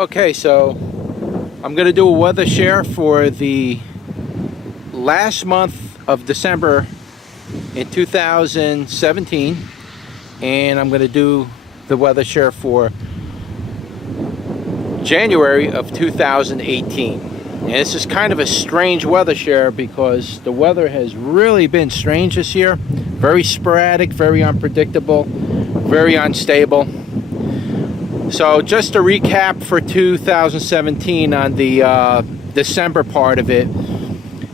Okay, so I'm going to do a weather share for the last month of December in 2017, and I'm going to do the weather share for January of 2018. And this is kind of a strange weather share because the weather has really been strange this year. Very sporadic, very unpredictable, very unstable. So just to recap for 2017 on the December part of it,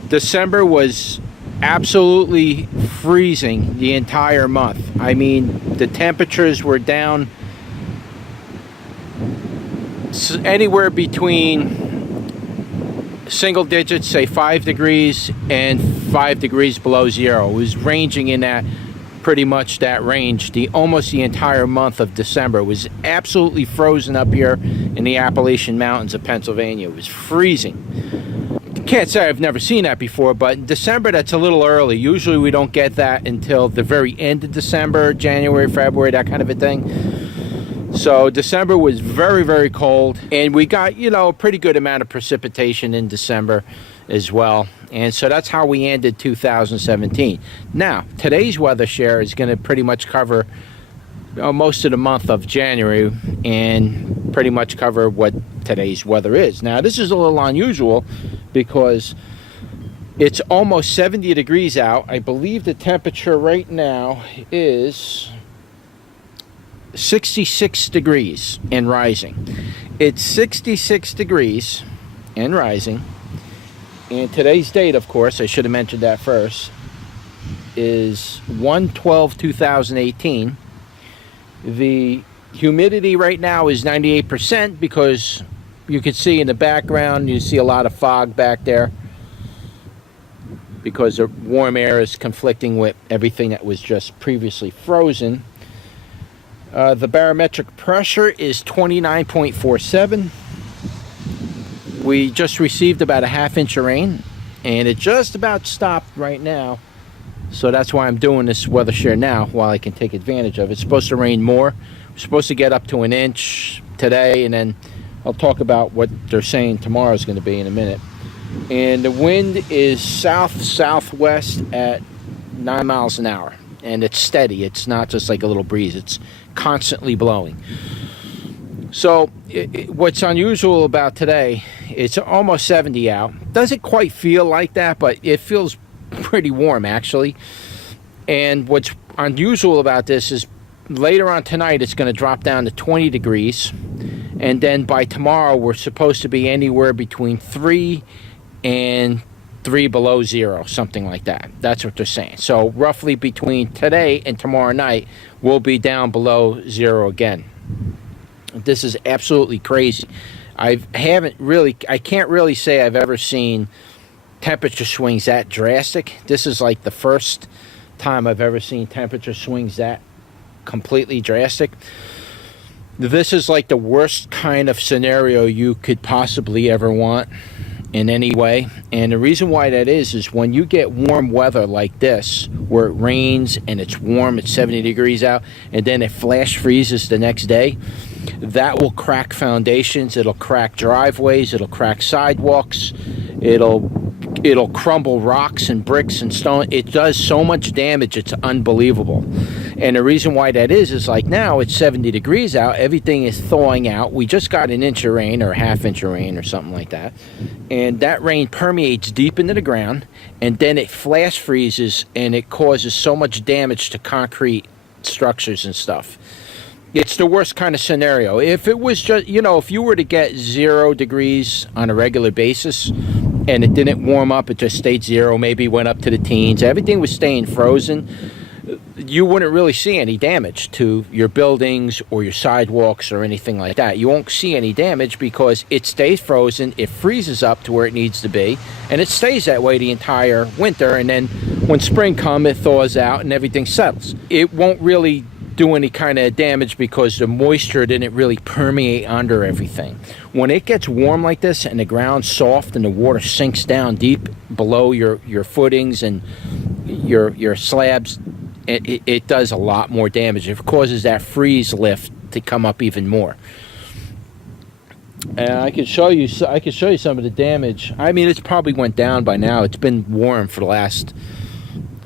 December was absolutely freezing the entire month. I mean, the temperatures were down anywhere between single digits, say 5 degrees, and 5 degrees below zero. It was ranging in that pretty much that range almost the entire month of December. It was absolutely frozen up here in the Appalachian Mountains of Pennsylvania. It was freezing. Can't say I've never seen that before, but in December that's a little early. Usually we don't get that until the very end of December, January, February, that kind of a thing. So December was very, very cold, and we got, a pretty good amount of precipitation in December as well. And so that's how we ended 2017. Now, today's weather share is going to pretty much cover most of the month of January and pretty much cover what today's weather is. Now, this is a little unusual because it's almost 70 degrees out. I believe the temperature right now is 66 degrees and rising. It's 66 degrees and rising. And today's date, of course, I should have mentioned that first, is 1/12/2018. The humidity right now is 98% because you can see in the background, you see a lot of fog back there because the warm air is conflicting with everything that was just previously frozen. The barometric pressure is 29.47. We just received about a half-inch of rain, and it just about stopped right now. So that's why I'm doing this weather share now while I can take advantage of it. It's supposed to rain more. We're supposed to get up to an inch today, and then I'll talk about what they're saying tomorrow is going to be in a minute. And the wind is south-southwest at 9 miles an hour, and it's steady. It's not just like a little breeze. It's constantly blowing. So what's unusual about today, it's almost 70 out. Doesn't quite feel like that, but it feels pretty warm actually. And what's unusual about this is later on tonight it's going to drop down to 20 degrees. And then by tomorrow we're supposed to be anywhere between 3 and 3 below zero, something like that. That's what they're saying. So roughly between today and tomorrow night we'll be down below zero again. This is absolutely crazy. I can't really say I've ever seen temperature swings that drastic. This is like the first time I've ever seen temperature swings that completely drastic. This is like the worst kind of scenario you could possibly ever want in any way. And the reason why that is when you get warm weather like this, where it rains and it's warm, it's 70 degrees out, and then it flash freezes the next day, that will crack foundations, it'll crack driveways, it'll crack sidewalks, it'll crumble rocks and bricks and stone. It does so much damage, it's unbelievable. And the reason why that is like now it's 70 degrees out, everything is thawing out. We just got an inch of rain or a half-inch of rain or something like that. And that rain permeates deep into the ground, and then it flash freezes, and it causes so much damage to concrete structures and stuff. It's the worst kind of scenario. If it was just, if you were to get 0 degrees on a regular basis and it didn't warm up, it just stayed zero, maybe went up to the teens, everything was staying frozen, you wouldn't really see any damage to your buildings or your sidewalks or anything like that. You won't see any damage because it stays frozen, it freezes up to where it needs to be, and it stays that way the entire winter, and then when spring comes, it thaws out and everything settles. It won't really do any kind of damage because the moisture didn't really permeate under everything. When it gets warm like this and the ground's soft and the water sinks down deep below your footings and your slabs, it does a lot more damage. It causes that freeze lift to come up even more. And I could show you some of the damage. I mean, it's probably went down by now. It's been warm for the last,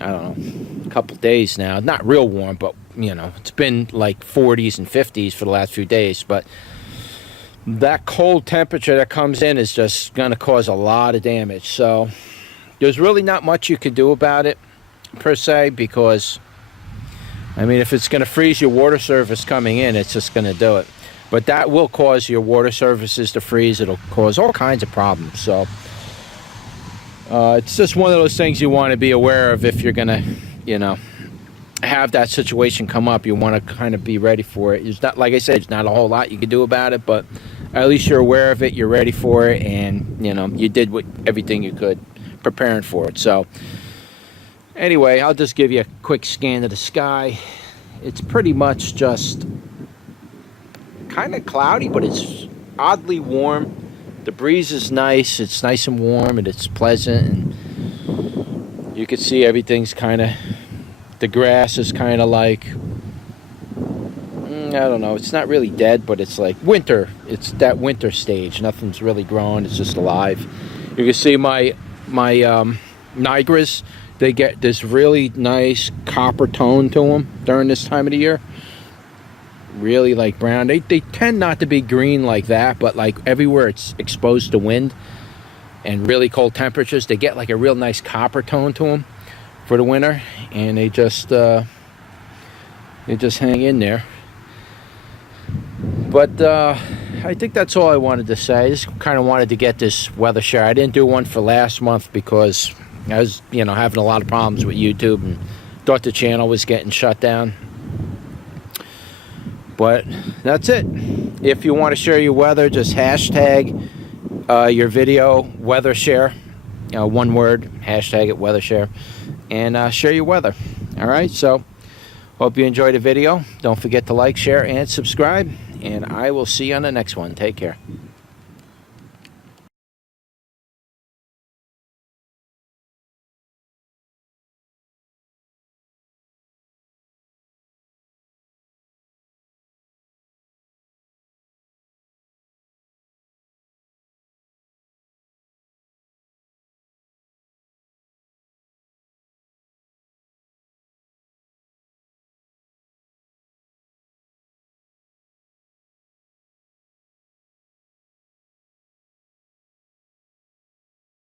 I don't know, couple days now. Not real warm, but you know, it's been like 40s and 50s for the last few days. But that cold temperature that comes in is just going to cause a lot of damage. So there's really not much you could do about it per se, because I mean, if it's going to freeze your water surface coming in, it's just going to do it. But that will cause your water surfaces to freeze. It'll cause all kinds of problems. So it's just one of those things you want to be aware of if you're going to, you know, have that situation come up. You want to kind of be ready for it. It's not, like I said, it's not a whole lot you can do about it, but at least you're aware of it, you're ready for it, and, you know, you did everything you could preparing for it. So anyway, I'll just give you a quick scan of the sky. It's pretty much just kind of cloudy, but it's oddly warm. The breeze is nice. It's nice and warm, and it's pleasant, and you can see everything's kind of, the grass is kind of like, I don't know, it's not really dead, but it's like winter. It's that winter stage. Nothing's really growing. It's just alive. You can see my nigras, they get this really nice copper tone to them during this time of the year. Really like brown. They tend not to be green like that, but like everywhere it's exposed to wind and really cold temperatures, they get like a real nice copper tone to them for the winter, and they just hang in there. But I think that's all I wanted to say. I just kind of wanted to get this weather share. I didn't do one for last month because I was, you know, having a lot of problems with YouTube and thought the channel was getting shut down. But that's it. If you want to share your weather, just hashtag your video weather share. One word, hashtag it weather share, and share your weather. All right, so hope you enjoyed the video. Don't forget to like, share, and subscribe, and I will see you on the next one. Take care.